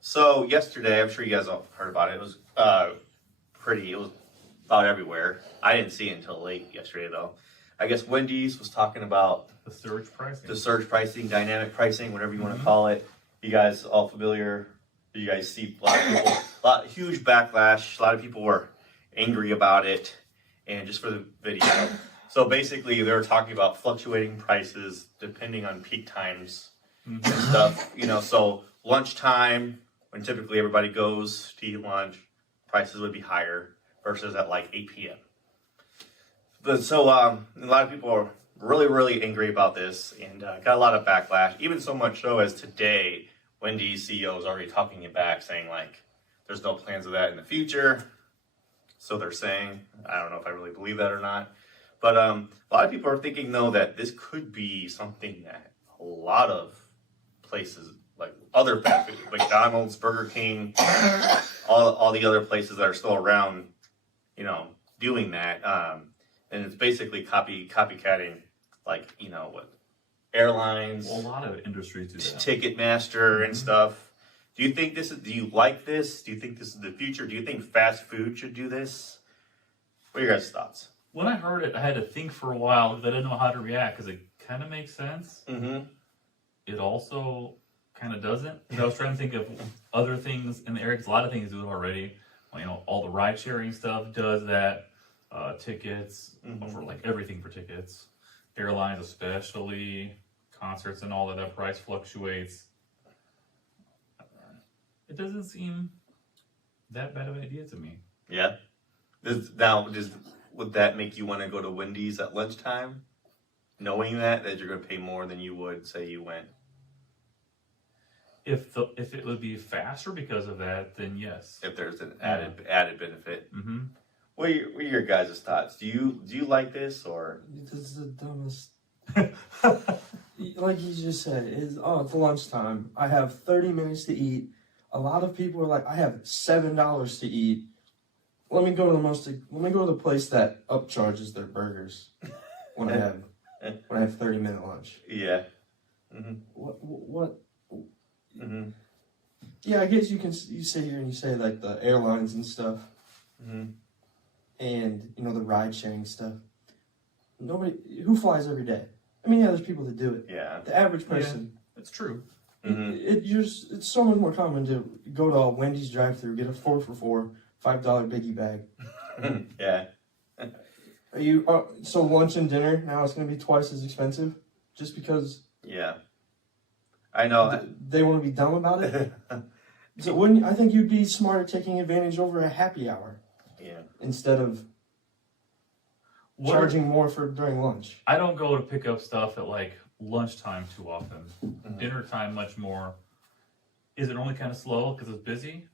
So yesterday, I'm sure you guys all heard about it. It was it was about everywhere. I didn't see it until late yesterday, though. I guess Wendy's was talking about The surge pricing. the surge pricing, dynamic pricing, whatever you want to call it. You guys all familiar? You guys see a lot of people, huge backlash. A lot of people were angry about it. And just for the video, so basically they were talking about fluctuating prices depending on peak times and stuff. So lunchtime, when typically everybody goes to eat lunch, prices would be higher versus at like 8 p.m. But so a lot of people are really, really angry about this and got a lot of backlash. Even so much so as today, Wendy's CEO is already talking it back, saying like, there's no plans of that in the future. So they're saying, I don't know if I really believe that or not. But a lot of people are thinking, though, that this could be something that a lot of places, like other fast food, McDonald's, Burger King, all the other places that are still around, doing that. And it's basically copycatting, like, what airlines, Well, a lot of industries do that. Ticketmaster and stuff. Do you like this? Do you think this is the future? Do you think fast food should do this? What are your guys' thoughts? When I heard it, I had to think for a while because I didn't know how to react because it kind of makes sense. Mm-hmm. It also kind of doesn't. Because I was trying to think of other things in the area because a lot of things do it already. Well, all the ride sharing stuff does that. Tickets, for like everything for tickets. Airlines especially, concerts and all of that price fluctuates. It doesn't seem that bad of an idea to me. Yeah. Would that make you want to go to Wendy's at lunchtime, knowing that you're going to pay more than you would say you went? If it would be faster because of that, then yes. If there's an added benefit. Mm-hmm. What are your guys' thoughts? Do you like this or? This is the dumbest. Like you just said, it's lunchtime. I have 30 minutes to eat. A lot of people are like, I have $7 to eat. Let me go to the place that upcharges their burgers when I have 30-minute lunch. Yeah. Mm-hmm. What? Mm-hmm. Yeah, I guess you sit here and you say like the airlines and stuff, and the ride sharing stuff. Nobody who flies every day. I mean, yeah, there's people that do it. Yeah. The average person. Yeah, it's true. It's so much more common to go to a Wendy's drive-thru, get a 4 for $4, $5 biggie bag. Yeah. So lunch and dinner now it's going to be twice as expensive, just because? Yeah. I know. They want to be dumb about it. So I think you'd be smarter taking advantage over a happy hour. Yeah. Instead of charging more for during lunch. I don't go to pick up stuff at like lunchtime too often. Dinner time much more. Is it only kind of slow because it's busy?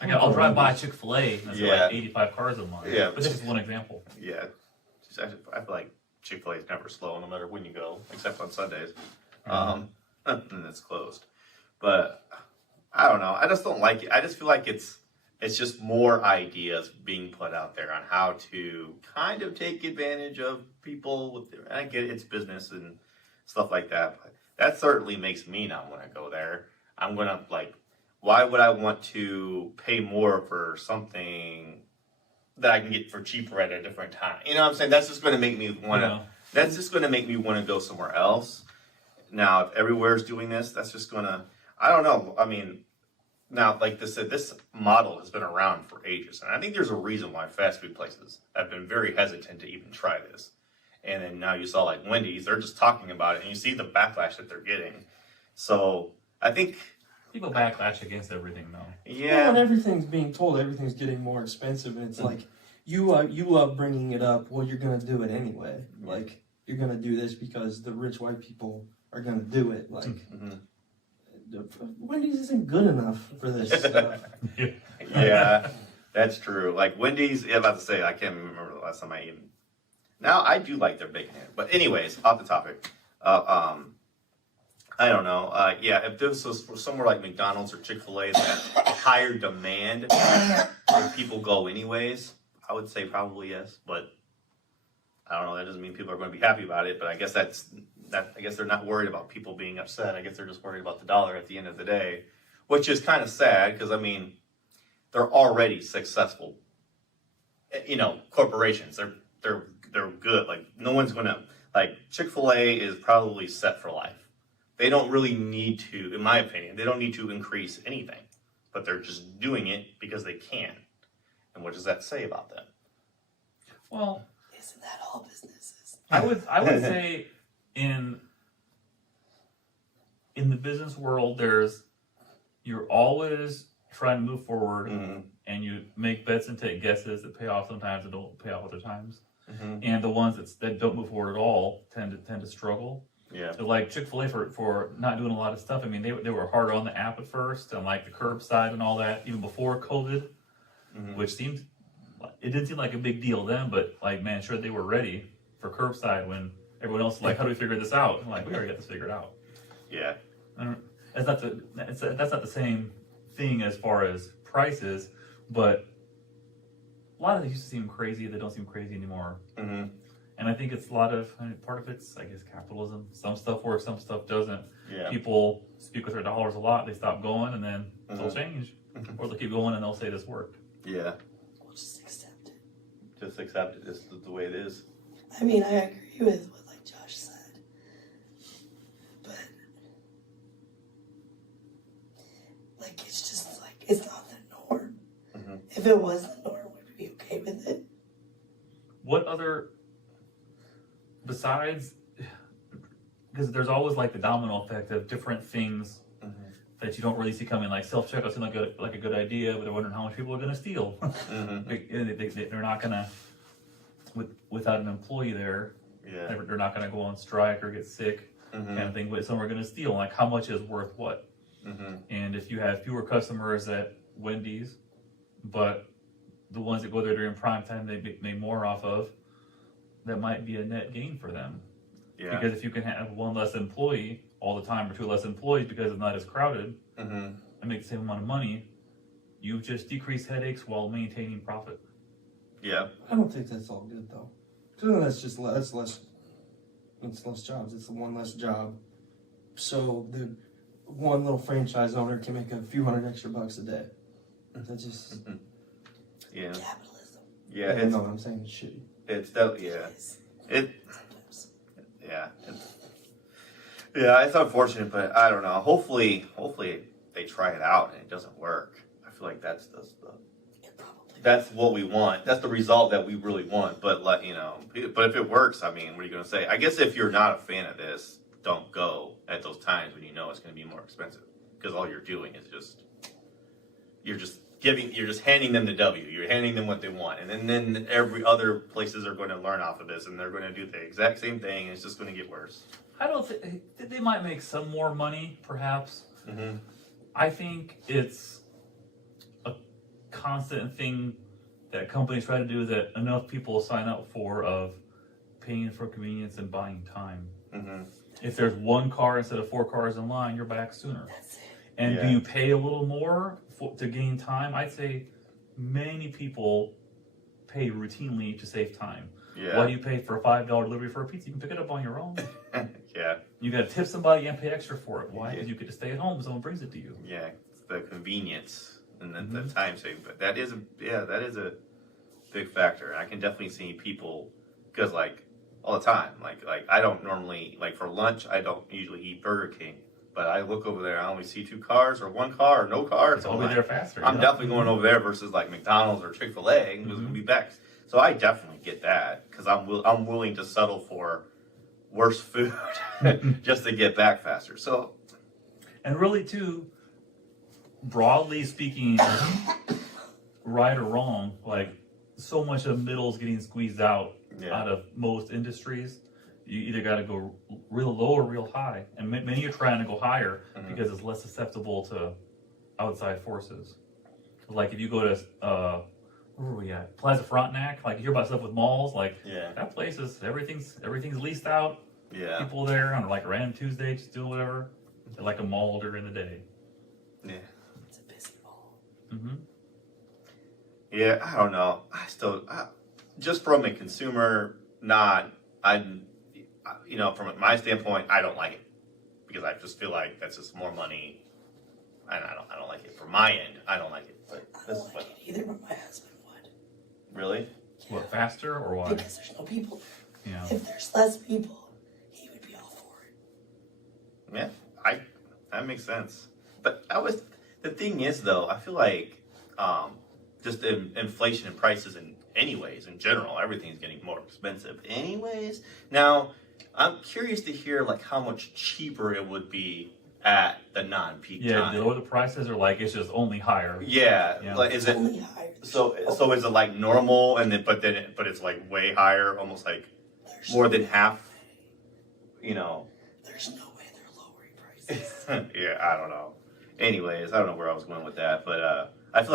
I'll drive by Chick-fil-A and there's like 85 cars in line. Yeah. But that's just one example. Yeah. I feel like Chick-fil-A is never slow no matter when you go, except on Sundays. And it's closed. But I don't know. I just don't like it. I just feel like it's just more ideas being put out there on how to kind of take advantage of people. And I get it, it's business and stuff like that. But that certainly makes me not want to go there. I'm going to why would I want to pay more for something that I can get for cheaper at a different time? You know what I'm saying? That's just going to make me want to. That's just going to make me want to go somewhere else. Now, if everywhere's doing this, that's just going to. I don't know. I mean, now, like this model has been around for ages, and I think there's a reason why fast food places have been very hesitant to even try this. And then now you saw like Wendy's, they're just talking about it, and you see the backlash that they're getting. So I think. People backlash against everything, though. Yeah. When everything's being told, everything's getting more expensive, and it's like, you love bringing it up. Well, you're gonna do it anyway. Like, you're gonna do this because the rich white people are gonna do it. Like, Wendy's isn't good enough for this stuff. Yeah, that's true. Like Wendy's, I'm about to say, I can't remember the last time I even. Now I do like their bacon. But anyways, off the topic. I don't know. If this was for somewhere like McDonald's or Chick-fil-A that has higher demand, where people go anyways, I would say probably yes. But I don't know. That doesn't mean people are going to be happy about it. But I guess I guess they're not worried about people being upset. I guess they're just worried about the dollar at the end of the day. which is kind of sad because I mean, they're already successful. Corporations. They're good. Like no one's gonna like Chick-fil-A is probably set for life. They don't really need to, in my opinion, they don't need to increase anything, but they're just doing it because they can. And what does that say about them? Well, isn't that all businesses? I would say in the business world, you're always trying to move forward, and you make bets and take guesses that pay off sometimes and don't pay off other times. And the ones that don't move forward at all tend to struggle. Yeah. So like Chick-fil-A for not doing a lot of stuff. I mean, they were harder on the app at first and like the curbside and all that even before COVID, which it didn't seem like a big deal then, but like man, sure they were ready for curbside when everyone else was like, how do we figure this out? I'm like, we already got this figured out. Yeah. That's not the same thing as far as prices, but a lot of these used to seem crazy. They don't seem crazy anymore. And I think it's part of it's, I guess, capitalism. Some stuff works, some stuff doesn't. Yeah. People speak with their dollars a lot. They stop going, and then they'll change, or they'll keep going and they'll say this worked. Yeah. We'll just accept it. Just accept it. It's the way it is. I mean, I agree with what like Josh said, but like it's just like it's not the norm. If it was the norm, would we be okay with it? What other, besides, because there's always like the domino effect of different things that you don't really see coming. Like self-checkout seems like a good idea, but they're wondering how much people are going to steal. They're not going to, without an employee there, they're not going to go on strike or get sick, kind of thing. But some are going to steal. Like how much is worth what? And if you have fewer customers at Wendy's, but the ones that go there during prime time they make more off of, that might be a net gain for them. Yeah. Because if you can have one less employee all the time or two less employees because it's not as crowded and make the same amount of money, you just decrease headaches while maintaining profit. Yeah. I don't think that's all good though. Because that's just that's less. It's less jobs. It's one less job. So the one little franchise owner can make a few $100 extra a day. That just Yeah. Capitalism. Yeah. I know what I'm saying. It's shitty. It's that. Yeah. Yes. Yeah. It's unfortunate, but I don't know. Hopefully they try it out and it doesn't work. I feel like that's what we want. That's the result that we really want. But but if it works, I mean, what are you going to say? I guess if you're not a fan of this, don't go at those times when you know it's going to be more expensive, because all you're doing is you're just handing them the W. You're handing them what they want, and then every other places are going to learn off of this, and they're going to do the exact same thing, and it's just going to get worse. I don't think they might make some more money, perhaps. I think it's a constant thing that companies try to do that enough people sign up for, of paying for convenience and buying time. If there's one car instead of 4 cars in line, you're back sooner. That's it. And do you pay a little more to gain time? I'd say many people pay routinely to save time. Yeah. Why do you pay for a $5 delivery for a pizza? You can pick it up on your own. Yeah. You got to tip somebody and pay extra for it. Why? Because you get to stay at home. Someone brings it to you. Yeah, it's the convenience and then the time saving. But that is a big factor. I can definitely see people, because like all the time, like I don't normally, like for lunch, I don't usually eat Burger King. But I look over there, I only see 2 cars or 1 car or no car. It's always there faster. I'm definitely going over there versus like McDonald's or Chick-fil-A, because we'll be back. So I definitely get that, because I'm willing to settle for worse food just to get back faster. So, and really too, broadly speaking, right or wrong, like so much of the middle is getting squeezed out of most industries. You either got to go real low or real high, and many are trying to go higher because it's less susceptible to outside forces. Like if you go to where were we at? Plaza Frontenac. Like you hear about stuff with malls. Like that place is everything's leased out. Yeah. People there on like a random Tuesday just doing whatever. They're like a mall during the day. Yeah. It's a busy mall. Yeah, I don't know. Just from a consumer, from my standpoint, I don't like it, because I just feel like that's just more money I don't like it from my end. I don't like it, but I this don't is like what it either, but my husband would. really. What, faster or why? Because there's no people there. Yeah. If there's less people, he would be all for it. Yeah, that makes sense. But the thing is though, I feel like just the inflation in prices in anyways in general, everything's getting more expensive anyways. Now, I'm curious to hear like how much cheaper it would be at the non-peak Yeah, time. the lower the prices are like it's just only higher. Yeah, Yeah. like is it Only higher. so is it like normal and then but it's like way higher, almost like There's more no than way. half, you know. There's no way they're lowering prices. Yeah, I don't know. Anyways, I don't know where I was going with that, but I feel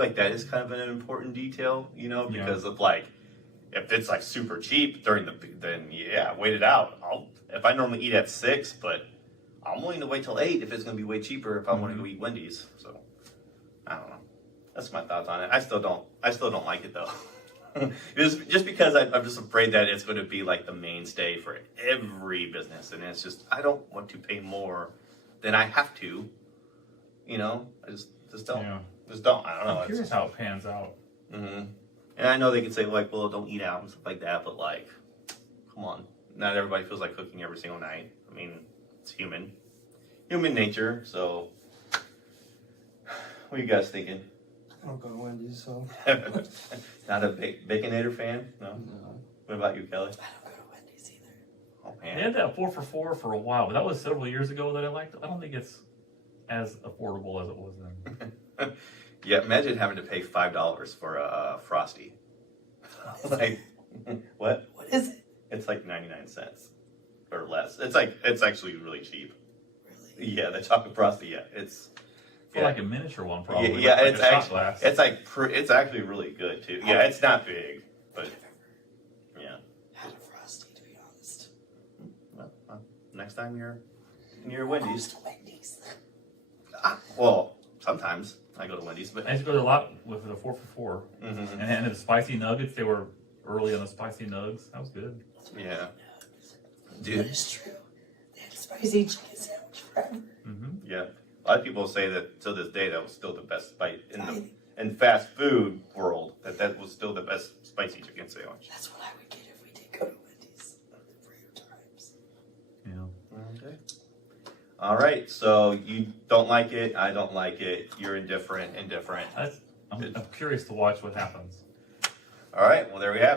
like that is kind of an important detail, you know, because of like if it's like super cheap during then yeah, wait it out. If I normally eat at 6, but I'm willing to wait till 8 if it's gonna be way cheaper if I want to go eat Wendy's. So I don't know. That's my thoughts on it. I still don't like it though. just because I'm just afraid that it's going to be like the mainstay for every business, and it's just I don't want to pay more than I have to. You know, I just don't. Yeah. Just don't. I don't know. I'm curious how it pans out. Mm-hmm. And I know they can say like, well, don't eat out and stuff like that, but like, come on, not everybody feels like cooking every single night. I mean, it's human nature. So, what are you guys thinking? I don't go to Wendy's, so Not a Baconator fan? No. no. What about you, Kelly? I don't go to Wendy's either. Oh They man. had that 4 for $4 for a while, but that was several years ago that I liked. I don't think it's as affordable as it was then. Yeah, imagine having to pay $5 for a Frosty. Like, what? What is it? It's like 99 cents or less. It's actually really cheap. Really? Yeah, the chocolate Frosty. Yeah, it's For like a miniature one, probably. yeah, like it's a shot actually glass. it's actually really good too. Yeah, it's not big, but I've never yeah. had a Frosty, to be honest. Well, next time you're near Goes Wendy's. to Wendy's. Well, sometimes I go to Wendy's, but I used to go there a lot with the 4 for $4. Mhm. And the spicy nuggets, they were early on the spicy nugs. That was good. yeah, That dude. is true. They had a spicy chicken sandwich forever. Mm-hmm. Yeah, a lot of people say that to this day that was still the best bite I- in fast food world. That was still the best spicy chicken sandwich. That's what I would get if we did go to Wendy's for your times. Yeah. Okay. All right. So you don't like it. I don't like it. You're indifferent. I'm curious to watch what happens. All right. Well, there we have it.